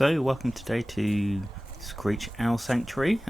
So, welcome today to Screech Owl Sanctuary.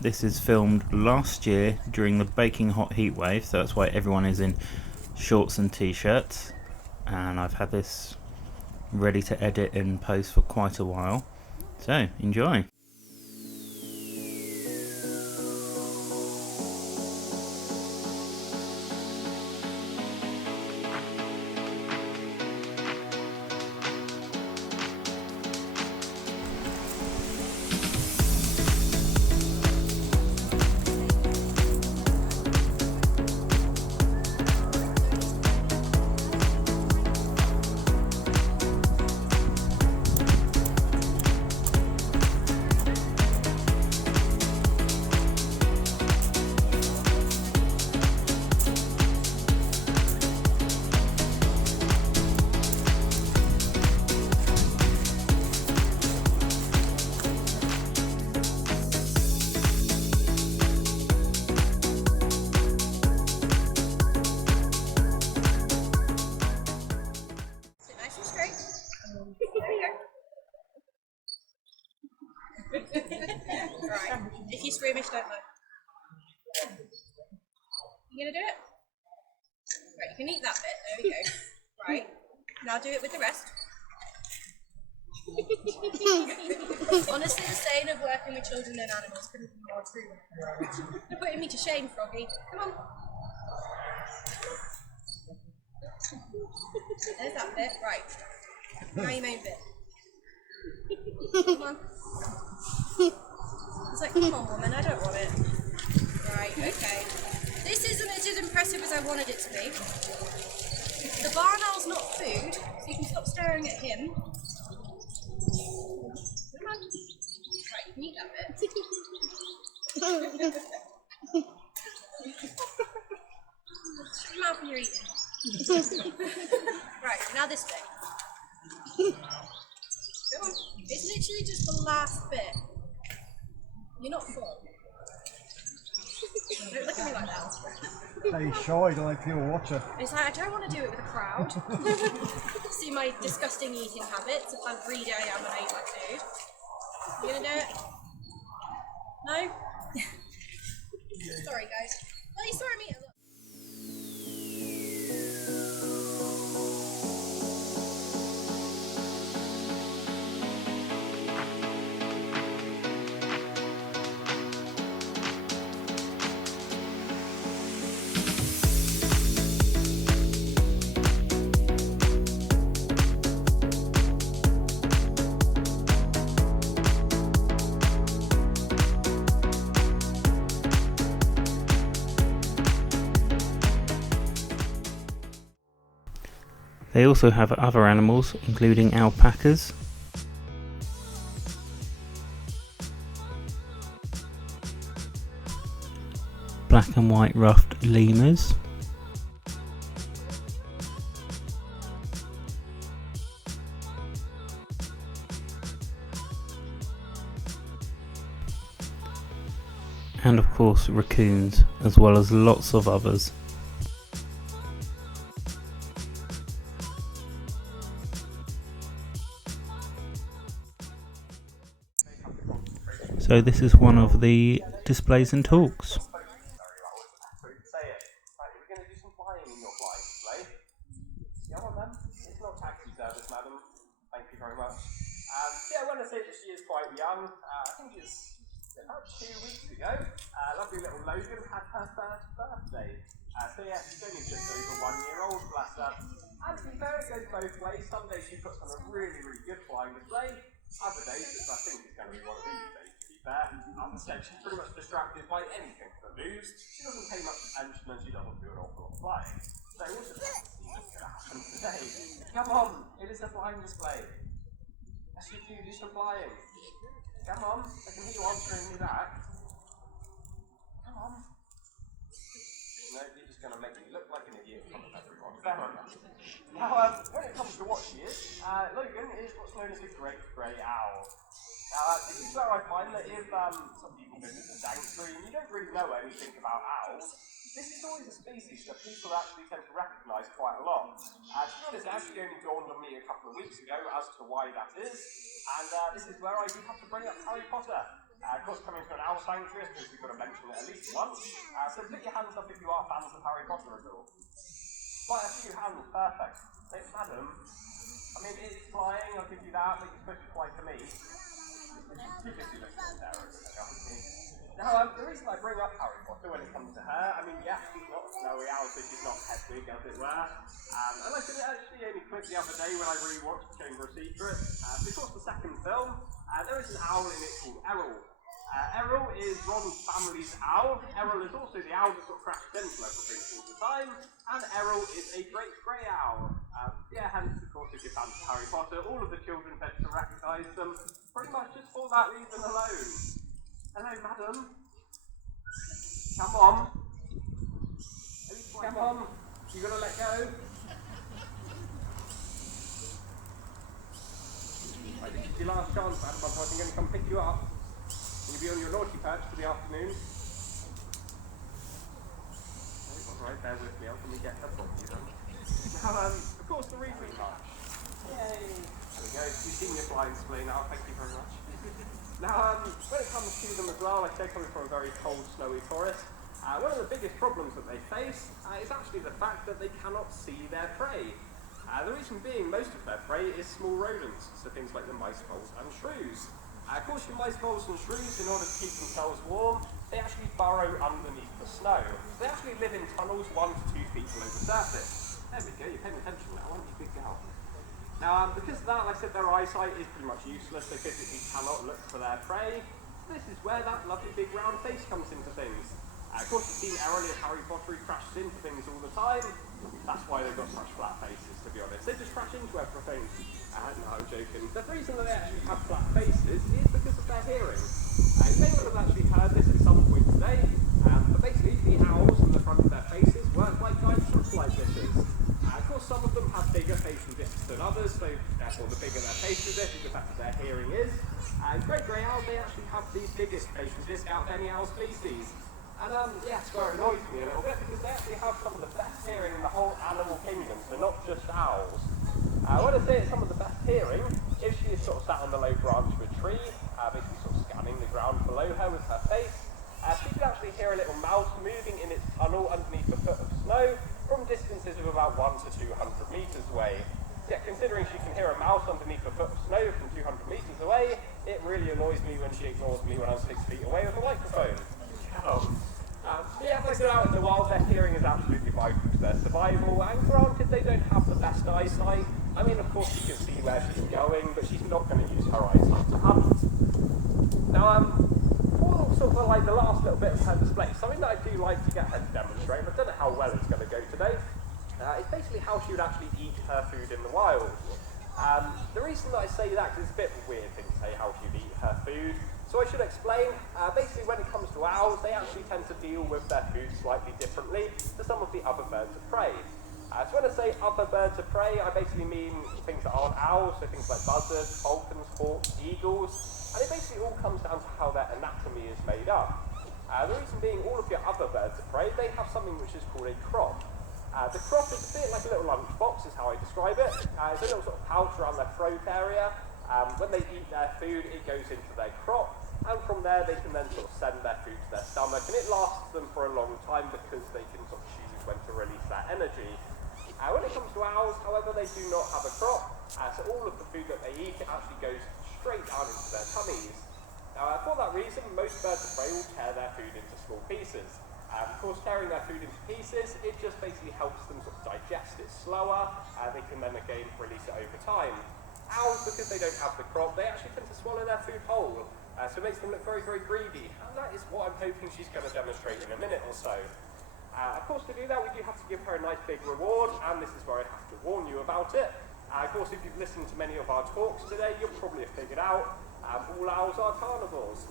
This is filmed last year during the baking hot heat wave, so that's why everyone is in shorts and t-shirts. And I've had this ready to edit and post for quite a while. So, enjoy. Right. If you squeamish, don't look. You gonna do it? Right, you can eat that bit. There we go. Right. Now do it with the rest. Honestly, the saying of working with children and animals couldn't be more true. You're putting me to shame, Froggy. Come on. There's that bit. Right. Now your main bit. Come on. It's like, come on, woman, I don't want it. Right, okay. This isn't as impressive as I wanted it to be. The barn owl's not food, so you can stop staring at him. Come on. Right, you can eat that bit. Shut your mouth when you're eating. Right, now this bit. Come on. It's literally just the last bit. You're not full. Don't look at me like that. Hey, shy, like people watch it. It's like, I don't want to do it with a crowd. See my disgusting eating habits of how greedy I am when I eat my food. You gonna do it? No? Sorry, guys. Well, you saw me eat a lot. They also have other animals, including alpacas, black and white ruffed lemurs, and of course raccoons, as well as lots of others. So this is one of the displays and talks. Say it. Right, we're going to do some flying in your flying display. Yeah, on then. It's not taxi service, madam. Thank you very much. Yeah, when I say that she is quite young, I think it's about 2 weeks ago. Lovely little Logan had her first birthday. So yeah, she's only just over 1 year old, bless her. And to be fair, it goes both ways. Some days she puts on a really, really good flying display. Other days, which I think is going to be one of these days. As I said, she's pretty much distracted by anything that moves. She doesn't pay much attention and she doesn't do an awful lot of flying. So what's just like to see what's going to happen today? Come on, it is a flying display. Yes, you do some flying. Come on, I can hear you answering me back. Come on. No, you're just going to make me look like an idiot in front of everyone. Fair enough. Now, when it comes to what she is, Logan is what's known as a great grey owl. This is where I find that if some people visit the sanctuary and you don't really know anything about owls, This is always a species that people actually tend to recognise quite a lot. To be honest, it actually only dawned on me a couple of weeks ago as to why that is, and this is where I do have to bring up Harry Potter. Of course, coming to an owl sanctuary, I suppose we've got to mention it at least once, so put your hands up if you are fans of Harry Potter at all. Quite a few hands, perfect. It's Madam. I mean, it's flying, I'll give you that, but you're supposed to fly to me. Too busy looking at Sarah, Now, the reason I bring up Harry Potter when it comes to her, I mean, yes, she's not a snowy owl, so she's not Hedwig, as it were. And I could actually only click the other day when I rewatched Chamber of Secrets. Because the second film, there is an owl in it called Errol. Errol is Ron's family's owl. Errol is also the owl that sort of crashes into everything all the time. And Errol is a great grey owl. Hence, of course, if you're fans of Harry Potter, all of the children tend to recognise them pretty much just for that reason alone. Hello, madam. Come on. Come on. You gonna let go? Right, this is your last chance, madam. I'm going to come pick you up. You'll be on your naughty perch for the afternoon. Right, bear with me. I'll come and get her from you then. Now, of course, the reason. Yay! There we go. You've seen your flying display now. Thank you very much. Now, when it comes to them as well, like I say, coming from a very cold, snowy forest, one of the biggest problems that they face is actually the fact that they cannot see their prey. The reason being, most of their prey is small rodents, so things like the mice, voles, and shrews. Of course, your mice, voles, and shrews, in order to keep themselves warm, they actually burrow underneath the snow. They actually live in tunnels 1 to 2 feet below the surface. There we go, you're paying attention now, aren't you, big gal? Now, because of that, like I said, their eyesight is pretty much useless. They physically cannot look for their prey. This is where that lovely big round face comes into things. Of course, you've seen Errol in Harry Potter, he crashes into things all the time. That's why they've got such flat faces, to be honest. They just crash into everything. No, I'm joking. The reason that they actually have flat faces is because of their hearing. You may not have actually heard this at some point today, but basically the owls in the front of their faces work like giant satellite dishes. Of course, some of them have bigger facial discs than others, so therefore the bigger their facial disc, the better their hearing is. Great grey owls, they actually have the biggest facial disc out of any owl species. And it's where it annoys me a little bit, because they actually have some of the best hearing in the whole animal kingdom, so not just owls. When I say it's some of the best hearing, if she is sort of sat on the low branch of a tree, basically sort of scanning the ground below her with her face, she can actually hear a little mouse moving in its tunnel underneath a foot of snow from distances of about 1 to 200 metres away. Yeah, considering she can hear a mouse underneath a foot of snow from 200 metres away, it really annoys me when she ignores me when I'm 6 feet away with a microphone. Like I said, out in the wild, their hearing is absolutely vital to their survival, and granted, they don't have the best eyesight. I mean, of course, she can see where she's going, but she's not going to use her eyesight to hunt. Now, for sort of like the last little bit of her display, something that I do like to get her to demonstrate, I don't know how well it's going to go today, is basically how she would actually eat her food in the wild. The reason that I say that is it's a bit of a weird thing to say how she'd eat her food. So I should explain, basically when it comes to owls, they actually tend to deal with their food slightly differently to some of the other birds of prey. So when I say other birds of prey, I basically mean things that aren't owls, so things like buzzards, falcons, hawks, eagles, and it basically all comes down to how their anatomy is made up. The reason being, all of your other birds of prey, they have something which is called a crop. The crop is a bit like a little lunchbox, is how I describe it. It's a little sort of pouch around their throat area. When they eat their food, it goes into their crop, and from there they can then sort of send their food to their stomach, and it lasts them for a long time because they can sort of choose when to release that energy. When it comes to owls, however, they do not have a crop, so all of the food that they eat, it actually goes straight down into their tummies. Now, for that reason, most birds of prey will tear their food into small pieces. Of course, tearing their food into pieces, it just basically helps them sort of digest it slower, they can then again release it over time. Owls, because they don't have the crop, they actually tend to swallow their food whole, so it makes them look very, very greedy, and that is what I'm hoping she's going to demonstrate in a minute or so. Of course, to do that, we do have to give her a nice big reward, and this is where I have to warn you about it. Of course, if you've listened to many of our talks today, you'll probably have figured out all owls are carnivores.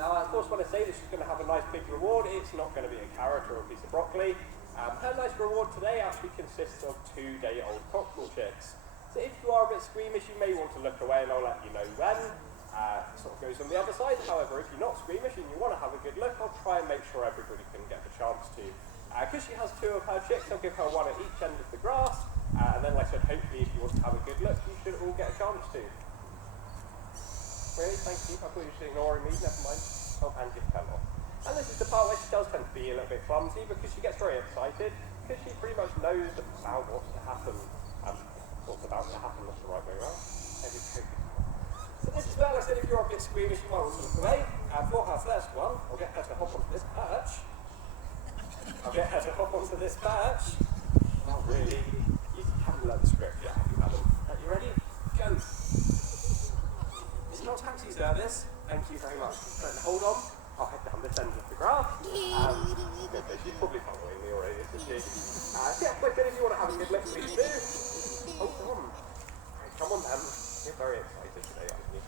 Now, of course, when I say that she's going to have a nice big reward, it's not going to be a carrot or a piece of broccoli. Her nice reward today actually consists of 2-day-old cockerel chicks. So if you are a bit squeamish, you may want to look away, and I'll let you know when. It sort of goes on the other side. However, if you're not squeamish and you want to have a good look, I'll try and make sure everybody can get the chance to. Because she has 2 of her chicks, I'll give her 1 at each end of the grass, and then like I said, hopefully if you want to have a good look, you should all get a chance to. Really, thank you. I thought you were just ignoring me, never mind. Oh, and your fell off. And this is the part where she does tend to be a little bit clumsy because she gets very excited, because she pretty much knows about what's to happen, and what's about to happen, that's the right way around. So this is where I said if you're a bit squeamish, you might want to look away. For her first one, I'll get her to hop onto this perch. Not really. You haven't learned the script yet, have you, madam? Are you ready? Go. It's not taxi service. Thank you very much. Then hold on. I'll head down this end of the graph. She's probably following me already, isn't she? Yeah, quick then if you want to have a good look, please do. Hold on. Right, come on then. You're very excited today, aren't you?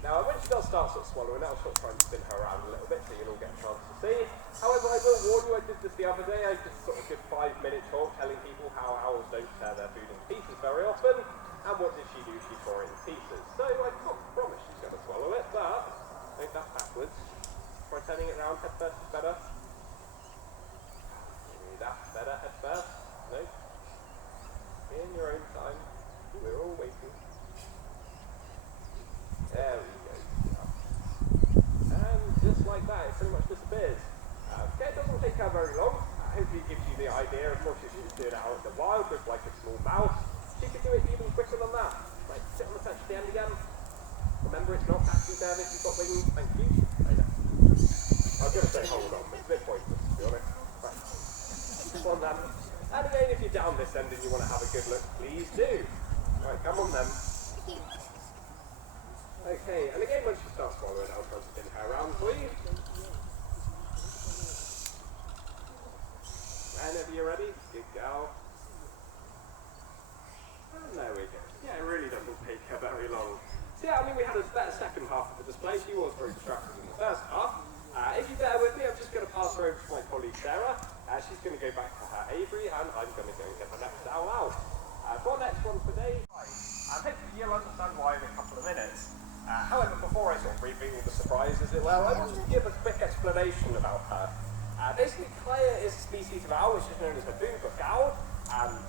Now, when she does start sort of swallowing, I'll sort of try and spin her around a little bit so you'll all get a chance to see. However, I will warn you, I did this the other day. I just sort of did 5-minute talk telling people how owls don't tear their food in pieces very often. And what did she do? She tore it in pieces. So I can't promise she's going to swallow it, but make that backwards. Try turning it around, head first is better. Maybe that's better, head first. No. In your own time. We're all waiting. There we go. And just like that, it pretty much disappears. Okay, it doesn't take her very long. Hopefully it gives you the idea. Of course, if she was doing it out in the wild with like a small mouse, she could do it even quicker than that. Like, sit on the perch at the end again. Remember, it's not taxi service, you've got wings. Thank you. I was going to say hold on, but it's a bit pointless, to be honest. Right. Come on then. And again, if you're down this end and you want to have a good look, please do. Right, come on then. Okay, and again, when she starts swallowing, I'll try to spin her around for you. Whenever you're ready, good girl. And there we go. Yeah, it really doesn't take her very long. So yeah, I mean, we had a better second half of the display. She was very distracted in the first half. If you bear with me, I'm just going to pass her over to my colleague Sarah. She's going to go back to her aviary, and I'm going to go and get the next owl out. For our next one today, hopefully you'll understand why in a couple of minutes. However, before I sort of reveal the surprise, as it were, I want to give a quick explanation about her. Basically, Kaya is a species of owl which is known as a boobook owl.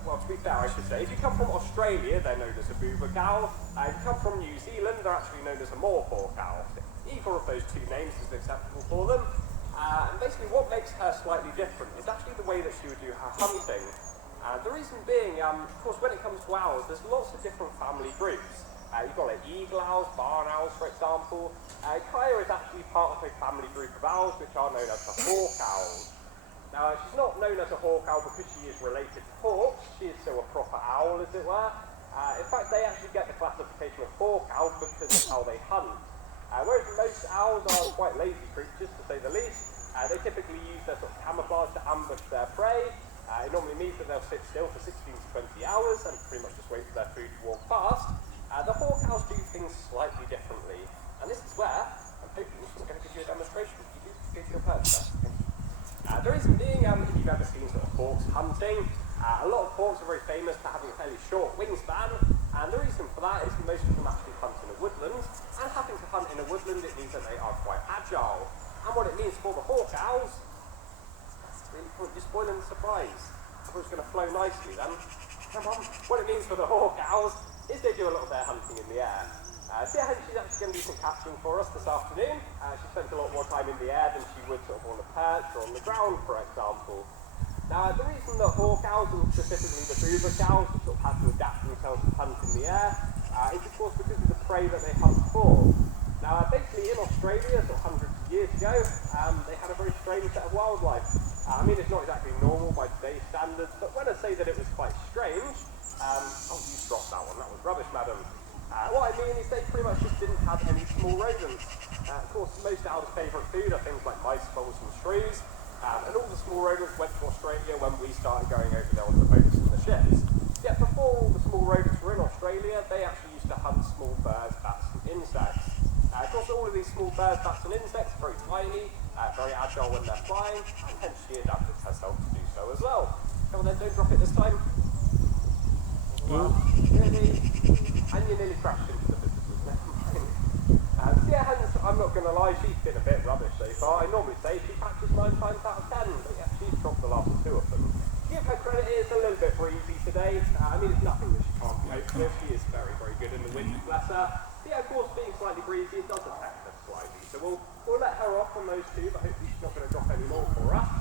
Well, to be fair, I should say, if you come from Australia, they're known as a boobook owl. If you come from New Zealand, they're actually known as a moorhawk owl. Either of those 2 names is acceptable for them. And basically, what makes her slightly different is actually the way that she would do her hunting. The reason being, of course, when it comes to owls, there's lots of different family groups. You've got like eagle owls, barn owls, for example. Kaya is actually part of a family group of owls which are known as the hawk owls. Now, she's not known as a hawk owl because she is related to hawks. She is still a proper owl, as it were. In fact, they actually get the classification of hawk owl because of how they hunt. Whereas most owls are quite lazy creatures, to say the least. They typically use their sort of camouflage to ambush their prey. It normally means that they'll sit still for 16 to 20 hours and pretty much just wait for their food to walk past. The hawk owls do things slightly differently, and this is where I'm hoping this is going to give you a demonstration. You do go to your perch there. The reason being, if you've ever seen sort of hawks hunting, a lot of hawks are very famous for having a fairly short wingspan, and the reason for that is most of them actually hunt in a woodland, and having to hunt in a woodland, it means that they are quite agile. And what it means for the hawk owls, that's really cool, you're spoiling the surprise. I thought it was going to flow nicely then. Come on. What it means for the hawk owls is they do a lot of their hunting in the air. So yeah, she's actually going to do some capturing for us this afternoon. She spends a lot more time in the air than she would sort of on a perch or on the ground, for example. Now, the reason that hawk owls, and specifically the boobook owls, sort of have to adapt themselves to hunt in the air, is of course because of the prey that they hunt for. Now, basically in Australia, sort of hundreds of years ago, they had a very strange set of wildlife. I mean, it's not exactly normal by today's standards, but when I say that it was quite strange, oh, you dropped that one, that was rubbish, madam. What I mean is they pretty much just didn't have any small rodents. Of course, most owls' favourite food are things like mice, voles and shrews, and all the small rodents went to Australia when we started going over there on the boats and the ships. Yet before all the small rodents were in Australia, they actually used to hunt small birds, bats and insects. Of course, all of these small birds, bats and insects are very tiny, very agile when they're flying, and hence she adapted herself to do so as well. Come on then, don't drop it this time. Well, really? And you nearly crashed into the visitors. Yeah, hence, I'm not going to lie, she's been a bit rubbish so far. I normally say she catches 9 times out of 10, but yeah, she's dropped the last 2 So she is very, very good in the wind, bless her. Yeah, of course, being slightly breezy, it does affect her slightly. So we'll let her off on those two, but hopefully she's not going to drop any more for us.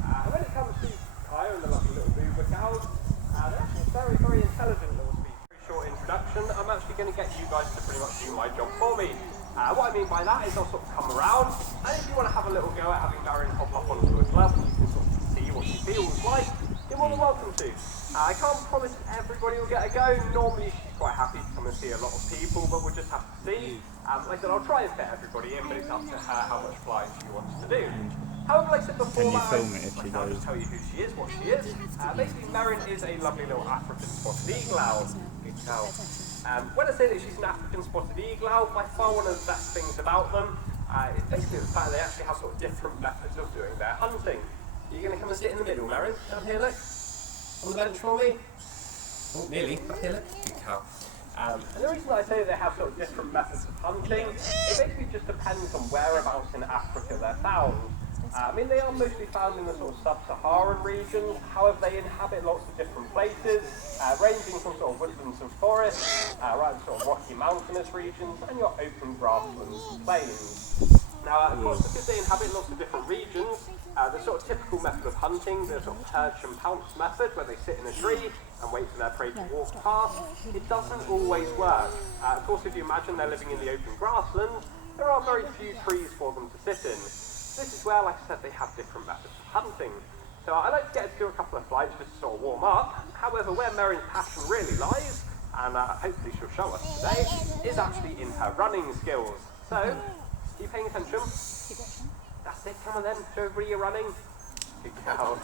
And when it comes to Kaya and the lovely little mover cows, they're actually very, very intelligent little species. Very short introduction. I'm actually going to get you guys to pretty much do my job for me. What I mean by that is I'll sort of come around, and if you want to have a little go at having Marion hop up onto a glove and you can sort of see what she feels like, you're more than welcome to. I can't promise everybody will get a go. Normally she's quite happy to come and see a lot of people, but we'll just have to see. Like I said, I'll try and fit everybody in, but it's up to her how much flying she wants to do. However, like I said before, Can you film it if she I'll goes? just tell you who she is, what she is. Basically, Marion is a lovely little African spotted eagle owl. Good cow. When I say that she's an African spotted eagle owl, by far one of the best things about them is basically the fact that they actually have sort of different methods of doing their hunting. You're going to come and sit in the middle, Marion, down here, look. On the bench for me. Oh, nearly. Up here, look. Good cow. And the reason I say that they have sort of different methods of hunting, it basically just depends on whereabouts in Africa they're found. I mean, they are mostly found in the sort of sub-Saharan regions, however they inhabit lots of different places, ranging from sort of woodlands and forests, right to sort of rocky mountainous regions, and your open grasslands and plains. Now, of course, because they inhabit lots of different regions, the sort of typical method of hunting, the sort of perch and pounce method, where they sit in a tree and wait for their prey to walk past, it doesn't always work. Of course, if you imagine they're living in the open grassland, there are very few trees for them to sit in. This is where, like I said, they have different methods of hunting. So I like to get her to do a couple of flights just to sort of warm up. However, where Merrin's passion really lies, and hopefully she'll show us today, is actually in her running skills. So, are you paying attention? That's it, come on then, show everybody you're running. Good girl.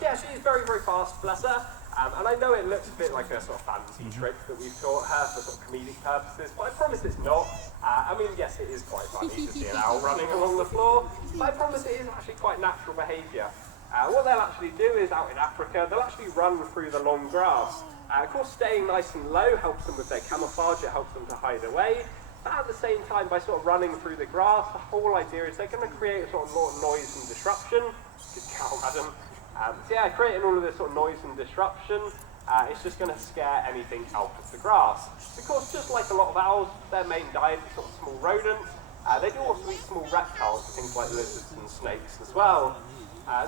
Yeah, she's very, very fast, bless her. And I know it looks a bit like a sort of fancy trick that we've taught her for sort of comedic purposes, but I promise it's not. I mean, yes, it is quite funny to see an owl running along the floor, but I promise it is actually quite natural behaviour. What they'll actually do is, out in Africa, they'll actually run through the long grass. Of course, staying nice and low helps them with their camouflage, it helps them to hide away. But at the same time, by sort of running through the grass, the whole idea is they're going to create a sort of lot of noise and disruption. Good cow, madam. So yeah, creating all of this sort of noise and disruption, it's just going to scare anything out of the grass. Of course, just like a lot of owls, their main diet is sort of small rodents. They do also eat small reptiles, things like lizards and snakes as well.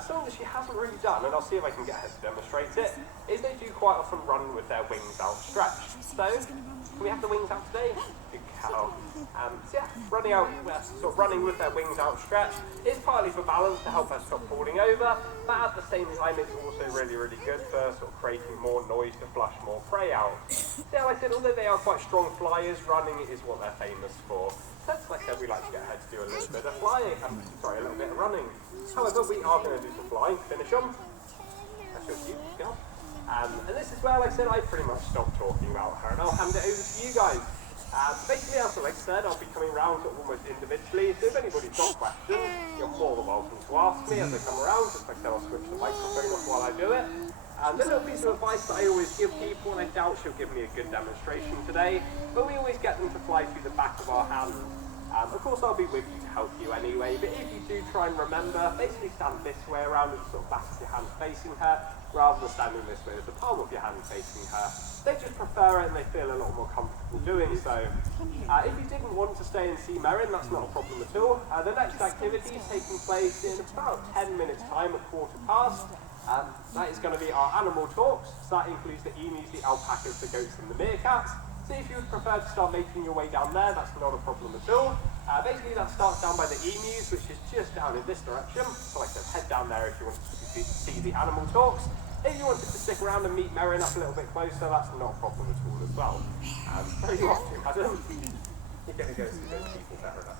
Something that she hasn't really done, and I'll see if I can get her to demonstrate it, is they do quite often run with their wings outstretched. So, can we have the wings out today? Good cow. So yeah, running with their wings outstretched is partly for balance to help us stop falling over, but at the same time it's also really, really good for sort of creating more noise to flush more prey out. So yeah, like I said, although they are quite strong flyers, running is what they're famous for. That's like I said, we like to get her to do a little bit of flying, a little bit of running. However, we are going to do some flying to finish on. That's your cute girl. And this is where, like I said, I pretty much stopped talking about her, and I'll hand it over to you guys. Basically, as like I said, I'll be coming around sort of almost individually, so if anybody's got questions, you're more than welcome to ask me as I come around. Just like I said, I'll switch the microphone off while I do it. And a little piece of advice that I always give people, and I doubt she'll give me a good demonstration today, but we always get them to fly through the back of our hands. Of course, I'll be with you to help you anyway, but if you do try and remember, basically stand this way around with the sort of back of your hand facing her, rather than standing this way with the palm of your hand facing her. They just prefer it and they feel a lot more comfortable doing so. If you didn't want to stay and see Merrin, that's not a problem at all. The next activity is taking place in about 10 minutes time at 1:15. That is going to be our animal talks. So that includes the emus, the alpacas, the goats and the meerkats. So if you would prefer to start making your way down there, that's not a problem at all. Basically that starts down by the emus, which is just down in this direction. So like I said, head down there if you want to see the animal talks. If you wanted to stick around and meet Merrin up a little bit closer, that's not a problem at all as well. Where are you off to, madam? You're going to go see those people, fair enough.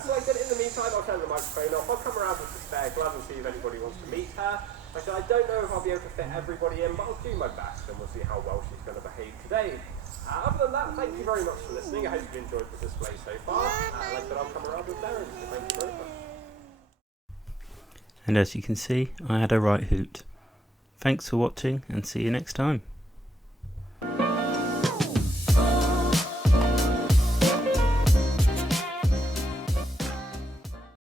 So like I said, in the meantime, I'll turn the microphone off. I'll come around with the spare glove and see if anybody wants to meet her. Like I said, I don't know if I'll be able to fit everybody in, but I'll do my best and we'll see how well she's going to behave today. Other than that, thank you very much for listening. I hope you enjoyed the display so far. Like I said, I'll come around with Darren, so thank you very much. And as you can see, I had a right hoot. Thanks for watching and see you next time.